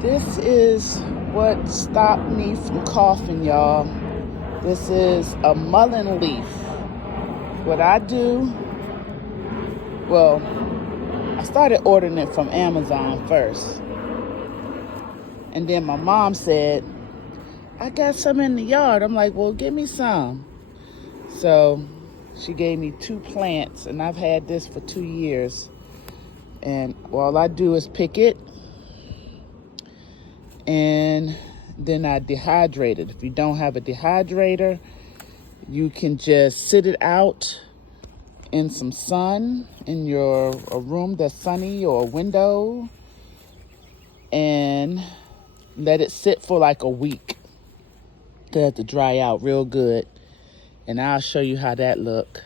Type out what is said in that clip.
This is what stopped me from coughing, y'all. This is a mullein leaf. What I do, well, I started ordering it from Amazon first. And then my mom said, I got some in the yard. I'm like, well, give me some. So she gave me 2 plants, and I've had this for 2 years. And all I do is pick it, and then I dehydrate it. If you don't have a dehydrator, you can just sit it out in some sun in a room that's sunny or a window, and let it sit for like a week. It has to dry out real good, and I'll show you how that look.